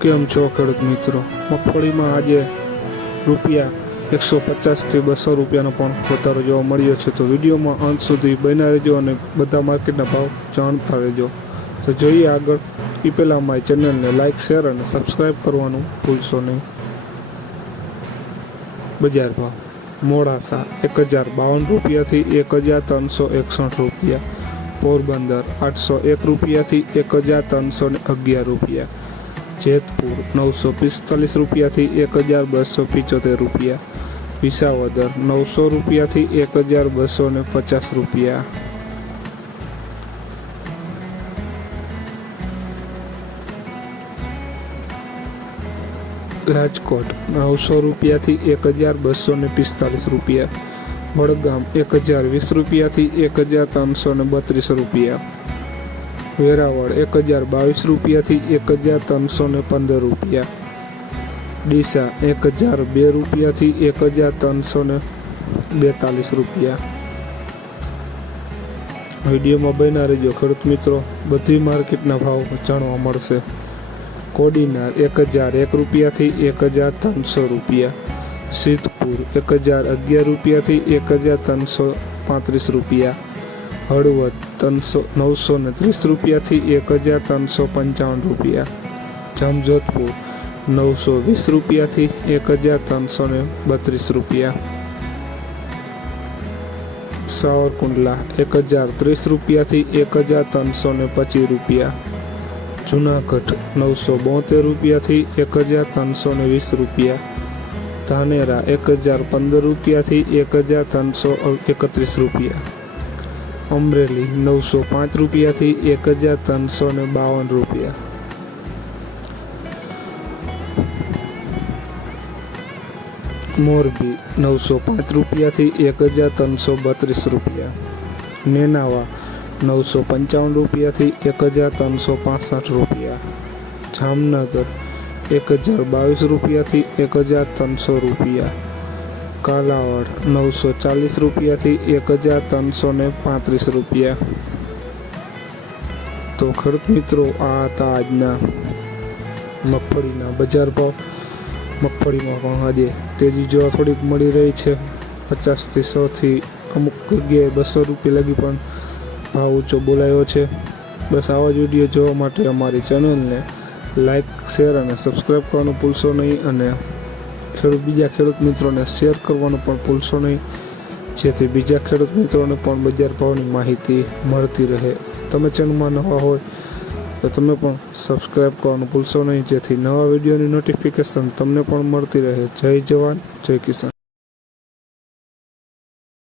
કેમ છો ખેડૂત મિત્રો? મગફળીમાં આજે રૂપિયા 150 થી 200 રૂપિયાનો પણ વધારો જોવા મળ્યો છે. તો વિડીયોમાં અંત સુધી બન્યા રહેજો અને બધા માર્કેટના ભાવ જાણતા રહેજો. તો જોઈએ આગળ. એ પહેલાં અમારી ચેનલને લાઇક, શેર અને સબસ્ક્રાઈબ કરવાનું ભૂલશો નહીં. બજાર ભાવ: મોડાસા 1052 રૂપિયાથી 1361 રૂપિયા, પોરબંદર 801 રૂપિયાથી 1311 રૂપિયા, જેતપુર 945 રૂપિયાથી 1275 રૂપિયા, વિસાવદર 900 રૂપિયાથી 1250 રૂપિયા. રાજકોટ 900 રૂપિયાથી 1245 રૂપિયા, વડગામ 1020 રૂપિયાથી 1332 રૂપિયા, વેરાવળ 1022 રૂપિયાથી 1315 રૂપિયા, ડીસા 1002 રૂપિયાથી 1342 રૂપિયા. વિડીયોમાં બન્યા રહેજો ખેડૂત મિત્રો, બધી માર્કેટના ભાવ જાણવા મળશે. કોડીનાર 1001 રૂપિયાથી 1300 રૂપિયા, સિદ્ધપુર 1011 રૂપિયાથી 1335 રૂપિયા, હળવદ 930 રૂપિયાથી 1355 રૂપિયા, જામજોધપુર 920 રૂપિયાથી 1332 રૂપિયા, સાવરકુંડલા 1030 રૂપિયાથી 1325 રૂપિયા, જુનાગઢ 972 રૂપિયાથી 1320 રૂપિયા, ધાનેરા 1015 રૂપિયાથી 1331 રૂપિયા, અમરેલી 905 રૂપિયાથી 1352 રૂપિયા. મોરબી 905 રૂપિયાથી 1332 રૂપિયા, નેનાવા 955 રૂપિયાથી 1365 રૂપિયા, જામનગર 1022 રૂપિયાથી 1300 રૂપિયા, કાલાવડ 940 રૂપિયાથી 1335 રૂપિયા. તો ખેડૂત મિત્રો, આ હતા આજના મગફળીના બજાર ભાવ. મગફળીમાં પણ આજે તેજી જોવા થોડીક મળી રહી છે. 50 થી 100 થી અમુક જગ્યાએ 200 રૂપિયા લગી પણ ભાવ ઊંચો બોલાયો છે. બસ આવા જ વિડીયો જોવા માટે અમારી ચેનલને લાઇક, શેર અને સબસ્ક્રાઈબ કરવાનું ભૂલશો નહીં અને બીજા ખેડૂત મિત્રોને શેર કરવાનું પણ ભૂલશો નહીં, જેથી બીજા ખેડૂત મિત્રોને પણ બજાર ભાવની માહિતી મળતી રહે. તમે ચેનલમાં નવા હોય તો તમે પણ સબસ્ક્રાઈબ કરવાનું ભૂલશો નહીં, જેથી નવા વિડીયોની નોટિફિકેશન તમને પણ મળતી રહે. જય જવાન, જય કિસાન.